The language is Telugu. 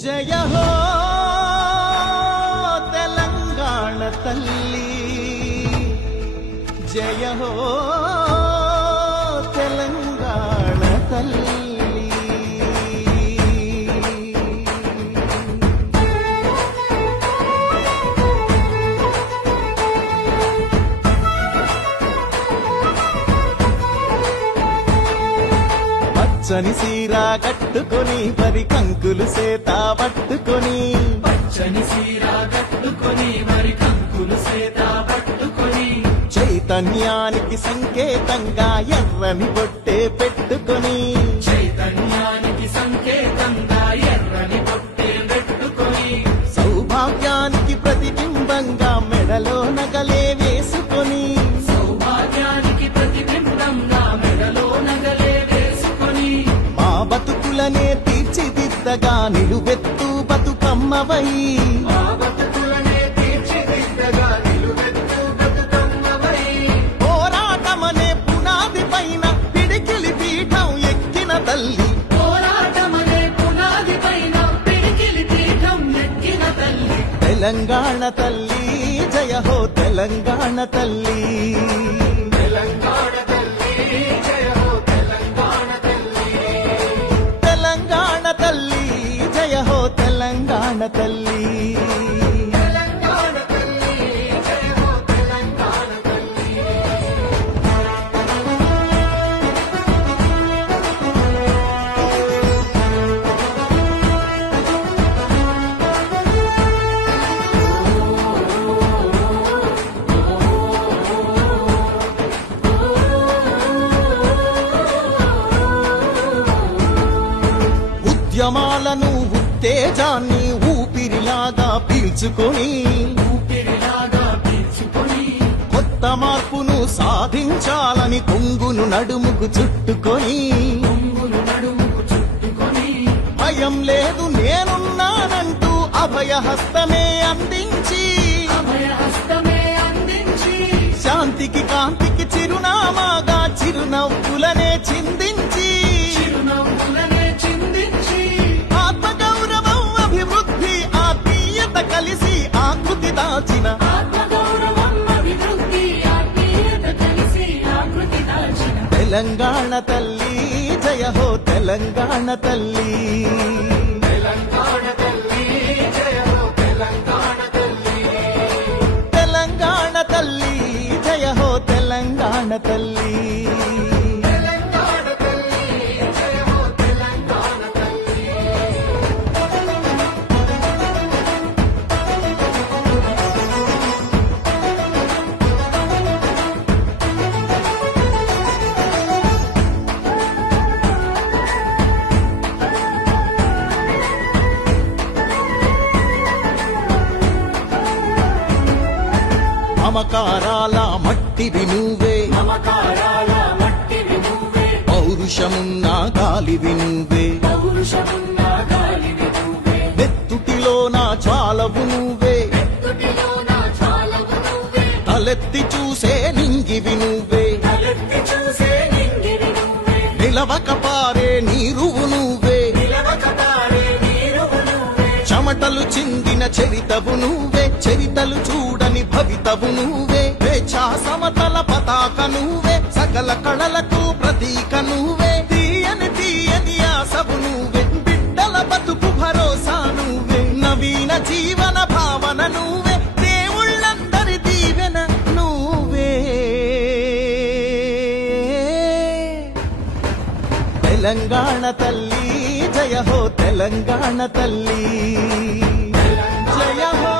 జయ హో తెలంగాణ తల్లి, జయ హో తెలంగాణ తల్లి. పచ్చని సీర కట్టుకొని పరి కంకులు సేత పట్టుకొని, పచ్చని సీర కట్టుకొని మరి కంకులు సేత పట్టుకొని, చైతన్యానికి సంకేతంగా ఎర్రని బొట్టే పెట్టుకొని, చైతన్యానికి సంకేతంగా ఎర్రని బొట్టే పెట్టుకొని, సౌభాగ్యానికి ప్రతిబింబంగా మెడలో నగలే వేసుకొని, సౌభాగ్యానికి ప్రతిబింబంగా మెడలో నగలే వేసుకొని, మా బతుకులనే తీర్చిదిద్దగా నిలువెత్తు బతుకమ్మవై, మా బతుకులనే తీర్చిదిద్దగా నిలువెత్తు బతుకమ్మవై, పోరాటమనే పునాది పైన పిడికిలి పీఠం ఎక్కిన తల్లి, పోరాటమనే పునాది పైన పిడికిలి పీఠం ఎక్కిన తల్లి, తెలంగాణ తల్లి, జయ హో తెలంగాణ తల్లి. తెలంగాణ తల్లి, జయ హో తెలంగాణ తల్లి, తెలంగాణ తల్లి, జయ హో తెలంగాణ తల్లి. తెలంగాణ తల్లి, జయ హో తెలంగాణ తల్లి. ఉద్యమాలను ఉత్తేజాన్ని ఊపిరిలాగా పీల్చుకొని, ఊపిరిలాగా పీల్చుకొని, కొత్త మార్పును సాధించాలని కొంగును నడుముకు చుట్టుకొని, కొంగులు నడుముకు చుట్టుకొని, భయం లేదు నేనున్నానంటూ అభయహస్తమే అందించి, అభయహస్తమే అందించి, శాంతికి కాంతికి చిరునామాగా చిరునవ్వులనే చిందించి, చిరునవ్వులనే చిందించి, ఆత్మగౌరవం అభివృద్ధి ఆత్మీయత కలిసి ఆకృతి దాచిన, ఆత్మగౌరవం అభివృద్ధి ఆత్మీయత కలిసి ఆకృతి దాచిన, తెలంగాణ తల్లి, జయ హో తెలంగాణ తల్లి. తెలంగాణ తల్లి, జయ హో తెలంగాణ తల్లి, తెలంగాణ తల్లి, జయ హో తెలంగాణ తల్లి. తెలంగాణ తల్లి, జయ హో తెలంగాణ తల్లి. మమకారాల మట్టివి నువ్వే, మమకారాల మట్టివి నువ్వే, పౌరుషమున్న గాలివి నువ్వే, పౌరుషమున్న గాలివి నువ్వే, నెత్తుటిలోన చాలవు నువ్వే, ఎత్తుటిలోన చాలవు నువ్వే, తలెత్తి చూసే నింగివి నువ్వే, తలెత్తి చూసే నింగివి నువ్వే, నిలవక పారే నీరువు నువ్వే, నిలవక పారే నీరువు నువ్వే, చెమటలు చిందిన చరితవు నువ్వే, చరితలు చూడని భవితవు నువ్వే, స్వేచ్ఛా సమతల పతాక నువ్వే, సకల కళలకు ప్రతీక నువ్వే, తీయని తీయని ఆశవు నువ్వే, బిడ్డల బతుకు భరోసా నువ్వే, నవీన జీవన భావన నువ్వే, దేవుళ్ళందరి దీవెన నువ్వే. తెలంగాణ తల్లి, జయ హో తెలంగాణ తల్లి, జయ హో